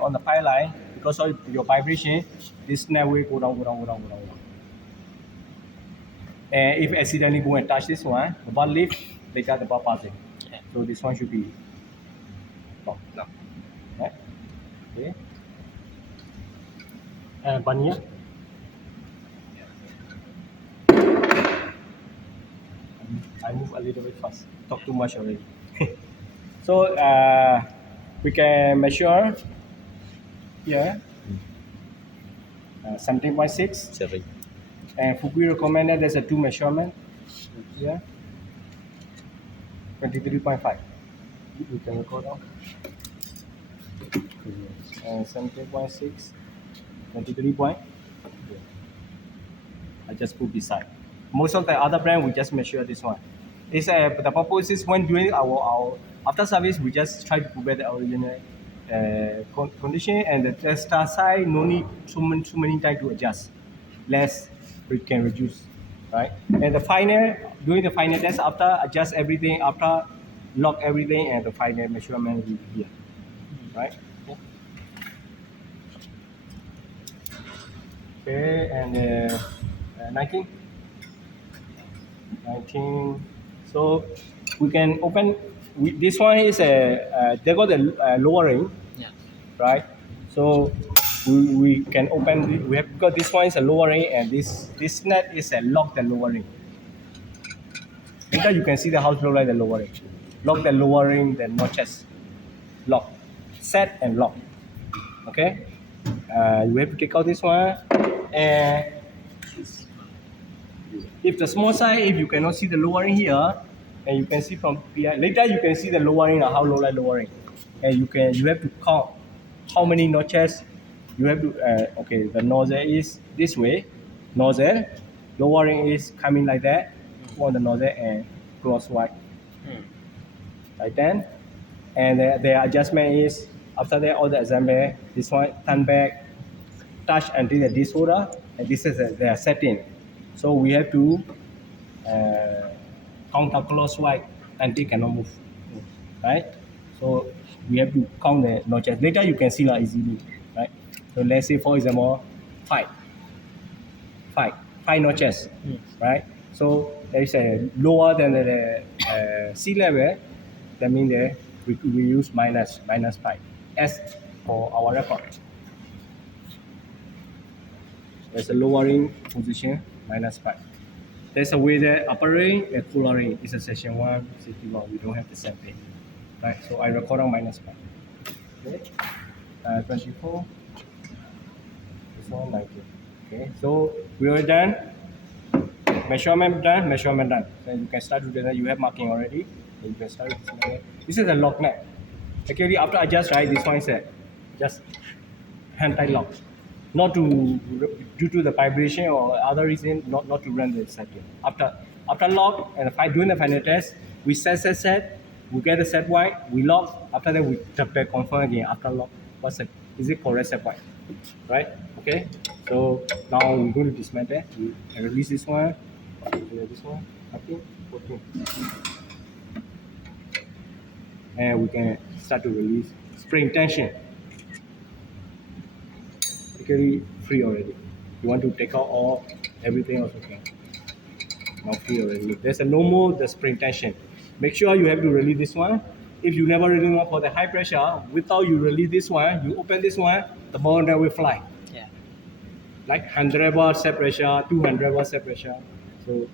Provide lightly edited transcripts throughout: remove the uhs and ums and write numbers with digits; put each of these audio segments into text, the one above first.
On the pipeline, because of your vibration, this snap will go down. And if accidentally go and touch this one, the bar lift, later the bar passing. So this one should be top now. Right? Okay. And Banya. I move a little bit fast. Talk too much already. So we can measure here 17.6. And Fukui recommended there's a 2 measurement here 23.5. We can record down. And 17.6, 23 point. I just put beside. Most of the other brand we just measure this one. It's the purpose is when doing our after service we just try to prevent the original condition, and the tester side no need so many time to adjust. Less we can reduce, right? And the final doing the final test after adjust everything, after lock everything, and the final measurement will be here, right? Okay, and 19. So we can open. This one is they got the lower ring, right? So we can open. We have because this one is a lower ring, and this net is a lock the lower ring. Later you can see the house look like the lower ring. Lock the lower ring, the notches. Lock, set and lock. Okay. You have to take out this one, and if the small size, if you cannot see the lowering here, and you can see from PI, later you can see the lowering or how low light lowering, and you have to count how many notches you have to. Okay, the nozzle is this way, nozzle, lowering is coming like that on the nozzle and crosswise, like that, and the adjustment is after that all the assembly. This one turn back, touch until the disorder, and this is their setting. So we have to counterclockwise until cannot move, right? So we have to count the notches. Later you can see like easily, right? So let's say for example, five notches, right? So there is a lower than the sea level. That means that we use minus 5 as for our record. There's a lowering position, minus 5. There's a way that upper ring and fuller ring is a section 1, safety law. We don't have the same thing, right? So I record on minus 5. Okay, 24. This one 19. Okay, so we are done. Measurement done. So you can start with that. You have marking already. You can start with this one. This is a lock nut. Actually, after adjust, right, this one is a just hand tight lock. Not to due to the vibration or other reason, not to run the setting. After lock and doing the final test, we set. We get the set point. We lock. After that, we tap back confirm again. After lock, is it correct set point? Right? Okay. So now we're going to dismantle. We release this one. This one. Okay. And we can start to release spring tension. Free already. You want to take out all everything also can. Now free already. There's no more the spring tension. Make sure you have to release this one. If you never really want for the high pressure, without you release this one, you open this one, the ball there will fly. Yeah. Like 100 bar set pressure, 200 bar set pressure. So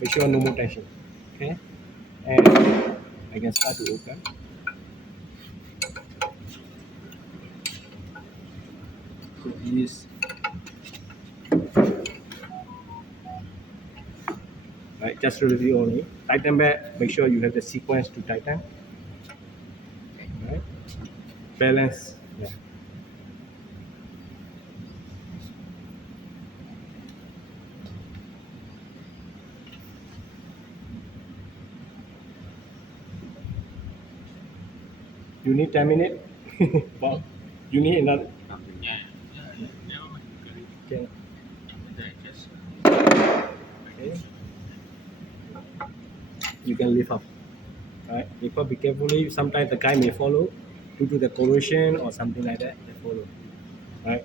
make sure no more tension. Okay. And I can start to open. So this. Right, just release only. Tighten back. Make sure you have the sequence to tighten. Right. Balance. Yeah. You need 10 minutes. Well, you need another. Okay. Okay. You can lift up. Right? Lift up, be carefully. Sometimes the guy may follow. due to the corrosion or something like that, they follow. Right?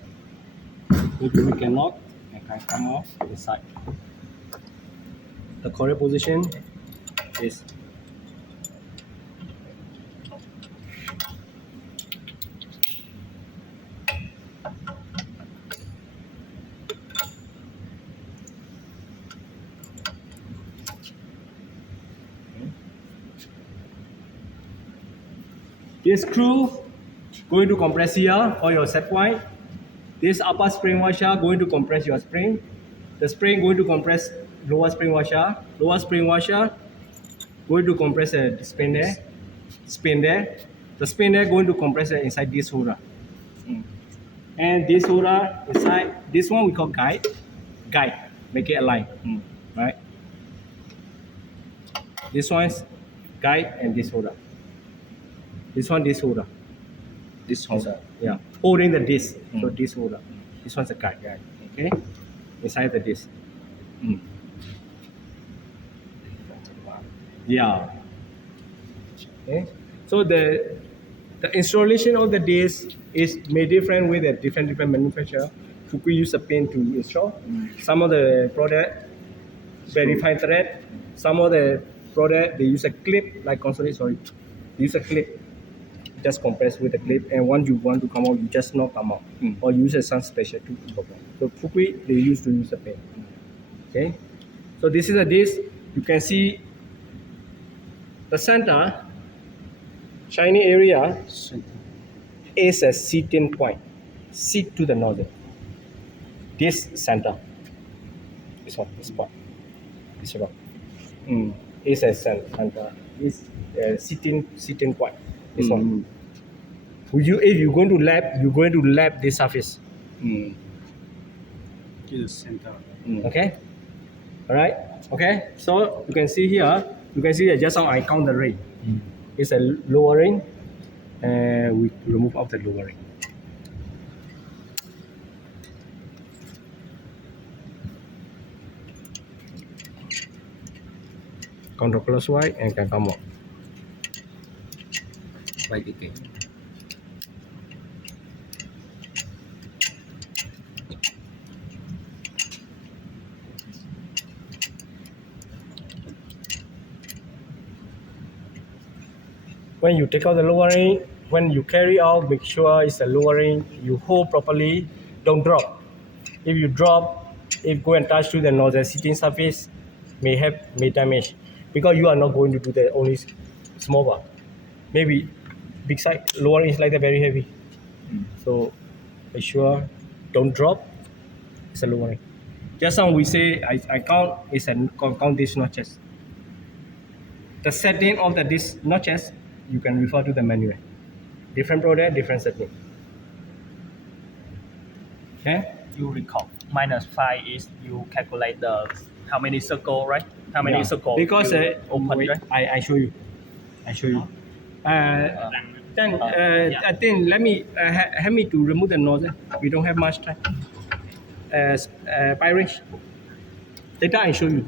Maybe we can lock and can come off the side. The correct position is this screw going to compress here for your set point. This upper spring washer going to compress your spring. The spring going to compress lower spring washer. Lower spring washer going to compress the spin there. Spin there. The spin there going to compress it inside this holder. And this holder inside this one we call guide. Guide. Make it align. Right? This one is guide and this holder. This one, this holder. This holder. Yeah. Holding the disc. So this holder. This one's a guide. Okay? Inside the disc. Yeah. Okay. So the installation of the disc is made different with a different manufacturer. Fukui use a pin to install. Some of the product very fine thread. Some of the product they use a clip like consolidate. Sorry, they use a clip. Just compress with a clip, and once you want to come out, you just not come out, or use some special tool. So Fukui they used to use a pin. Okay, so this is a disc. You can see the center shiny area is a seating point. Seat to the nozzle. This center, this one, this part, this one, is a center. Is a seating point. This one. If you're going to lap this surface. This is center. Okay. All right. Okay. So you can see here. You can see that just how I count the ring. It's a lower ring, and we remove out the lower ring. Counterclockwise and can come out. Quay cái kính. When you take out the lowering, when you carry out, make sure it's a lowering. You hold properly. Don't drop. If you drop, if go and touch to the nozzle seating surface, may damage, because you are not going to do the only small part. Maybe big side lowering is like that very heavy. So make sure don't drop. It's a lowering. Just how we say I count is a count these notches. The setting of these notches you can refer to the manual. Different product, different setting. Okay? You recall -5 is you calculate the how many circle, right? How many circle because you open, wait, right? I show you. Then I think let me help me to remove the nozzle. We don't have much time. Pyring. Later I show you.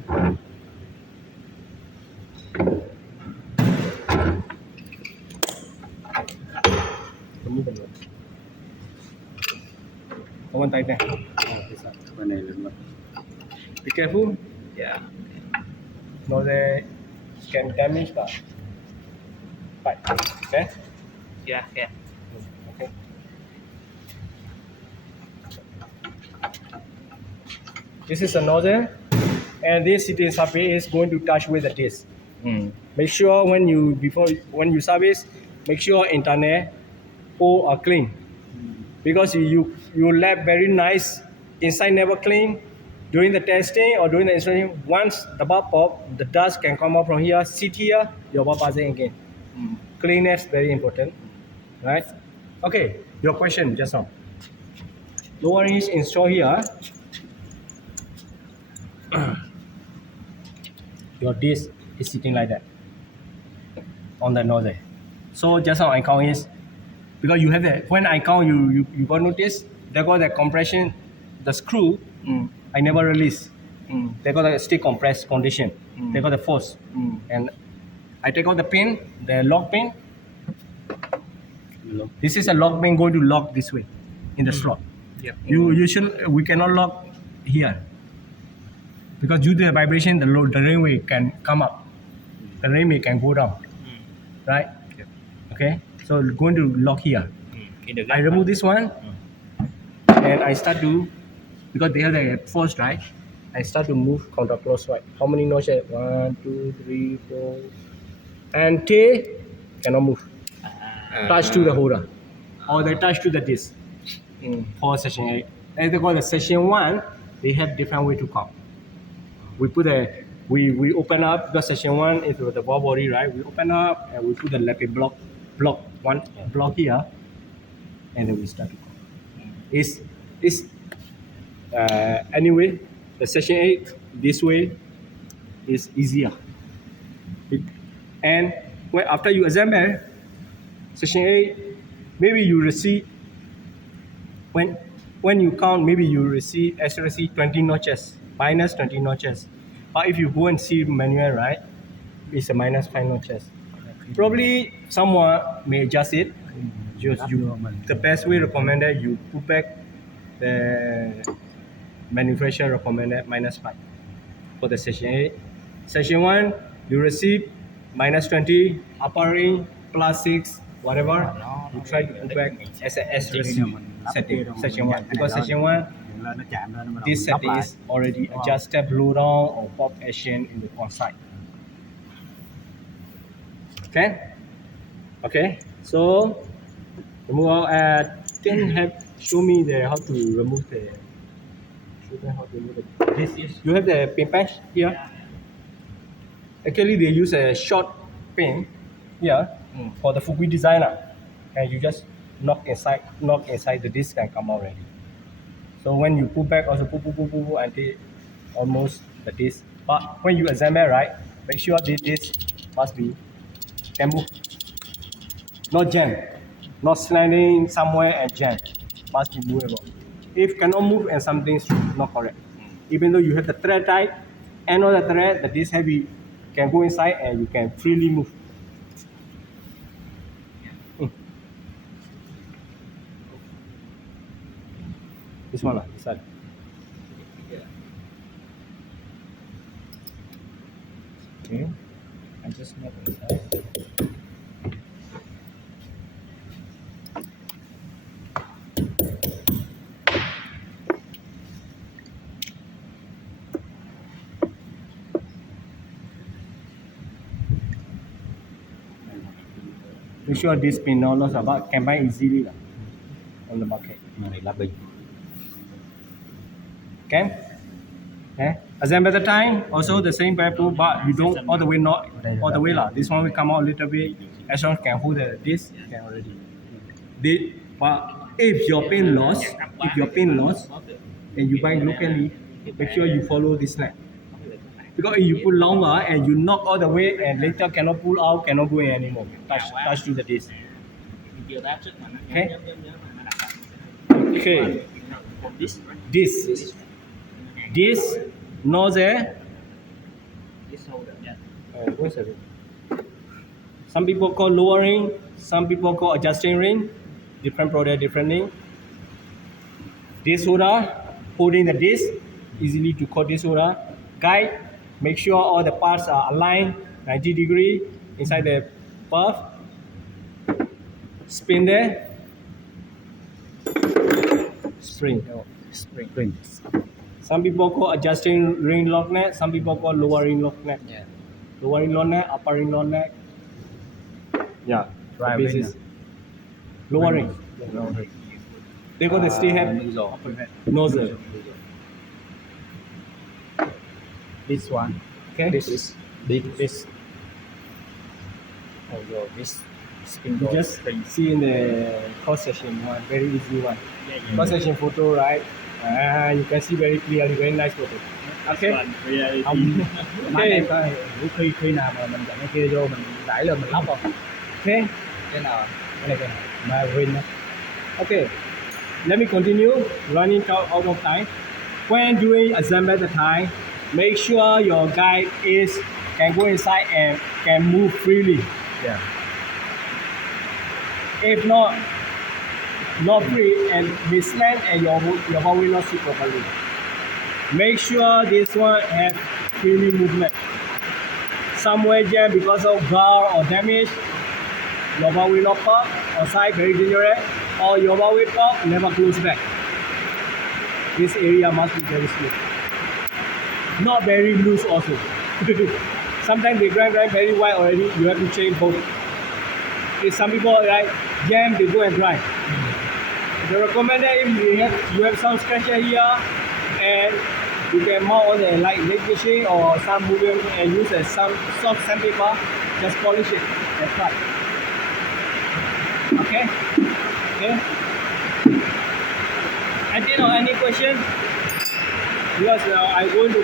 Remove the nozzle. One tight there. Bên này lên mặt. Be careful. Yeah. Nozzle can damage the pipe. Okay. Yeah, yeah. Okay. This is a nozzle, and this seating surface is going to touch with the disc. Make sure when you service, make sure internal hole are clean, because you lap very nice, inside never clean. During the testing or during the installation, once the bulb pop, the dust can come out from here, sit here, your bulb buzzing again. Cleanness very important, right? Okay, your question just now. Lowering is installed here. Your disc is sitting like that on the nozzle. So just now I count is because you have when I count you got notice they got the compression, the screw. I never release. They got a still compressed condition. They got the force, and I take out the pin, the lock pin. Lock. This is a lock being going to lock this way in the slot. Yep. We cannot lock here because due to the vibration, the railway can come up, the railway can go down, right? Yep. Okay, so we're going to lock here. In the I remove this one, and I start to, because they have the force, right? I start to move counterclockwise. How many notches? 1, 2, 3, 4, and T cannot move. Touch to the holder, or they touch to the disc. For session 8. And they call the session 1, they have different way to count. We put we open up the session 1 into the ball body, right? We open up and we put the left block here, and then we start to count. Anyway, the session 8 this way is easier. And after you assemble session 8, maybe you receive when you count, maybe you receive accuracy 20 notches, minus 20 notches. But if you go and see manual, right, it's a minus 5 notches. Probably someone may adjust it. The best way recommended, you put back the manufacturer recommended minus 5 for the session 8. Session 1, you receive minus 20, upper ring, plus 6, whatever. You try to put back as an accuracy setting, session 1. Because session 1, this setting is already adjusted blow down or pop action in the on-site. Okay, so remove out show me how to remove this. You have the pin patch here. Actually, they use a short pin here for the Fukui designer, and you just knock inside the disc and come out already. So when you pull back, also pull until almost the disc. But when you assemble, right, make sure this disc must be can move, not jam, not sliding somewhere and jam. Must be movable. If cannot move and something's not correct, even though you have the thread tight, end of the thread, the disc heavy can go inside and you can freely move. This one, this side. Okay, I just knock inside. Make sure this pin not lost about can buy easily on the market. Okay. Assemble the time also the same purple, but you don't all the way not all the way lah. This one will come out a little bit. As long as can hold this can already. But if your pin lost, and you buy locally, make sure you follow this line. Because if you put longer and you knock all the way and later cannot pull out, cannot go in anymore. Touch to the disc. Okay. This nozzle. Some people call lowering, some people call adjusting ring. Different product, different name. This holder holding the disc, easily to cut this holder. Guide. Make sure all the parts are aligned 90 degree inside the puff. Spin there. Spring. Some people call adjusting ring lock net. Some people call lowering lock net. Yeah. Lowering lock net, upper ring lock net. Yeah. Right, This is lowering. They got the still have nozzle. This one. Okay. This is big. This. This spin You just see in the cross section one, very easy one. Cross section photo, right? You can see very clearly, very nice photo. Okay. Okay. Khi nào mà mình dẫn cái kia vô mình đẩy lên mình lắp không? Okay. Cái nào? Cái này mà win. Okay. Let me continue. Running out of time. When doing assemble the time, make sure your guide can go inside and can move freely. Yeah. If not free and misland and your ball will not sit properly. Make sure this one has freely movement. Somewhere jam because of guard or damage, your ball will not pop, outside very dangerous, or your ball will pop, never close back. This area must be very smooth. Not very loose also. Sometimes they grind very wide already, you have to change both. If some people like jam, they go and grind. The recommended if you have some scratcher here and you can mount on the like leg machine or some movement and use some soft sandpaper, just polish it and cut. Okay? Okay? Any question? Because I'm going to